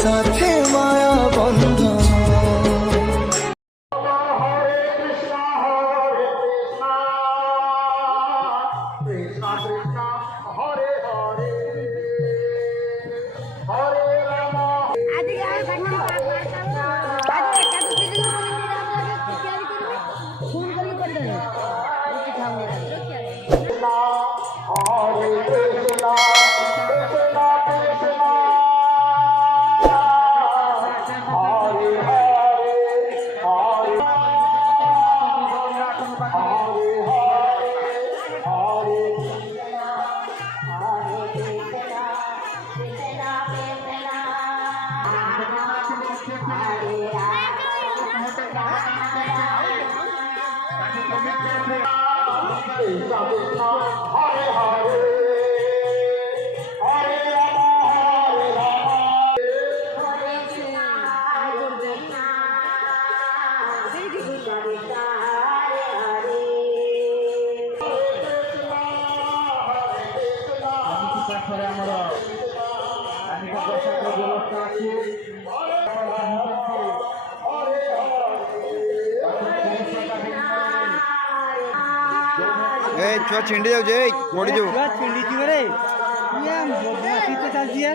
সাথে মায়া বন্ধন। छुआ छिंडी जाऊ जे पड़ी जाऊ छुआ छिंडी जी रे ये बदमाशी तो चलती है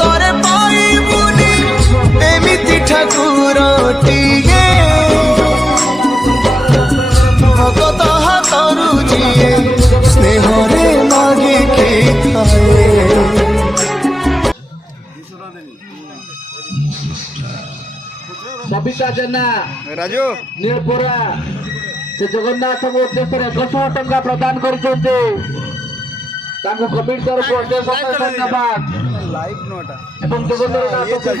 তরে পাইবুনি এমিতি ঠাকুরটিয়ে ভগত হাতরু যিয়ে স্নেহরে মাগিকি খায়ে। সবিতা জেনা রাজু নিরপুরা से जगन्नाथ उद्देश्य 100 टंका प्रदान करछन्ते ताको कमिटी तरफ अशेष धन्यवाद। लाइव नोटा एवं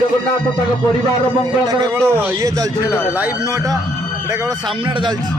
जगन्नाथ ताको परिवार मंगल केवल ये चलछि लाइव नोटा एटा केवल सामने चलछि।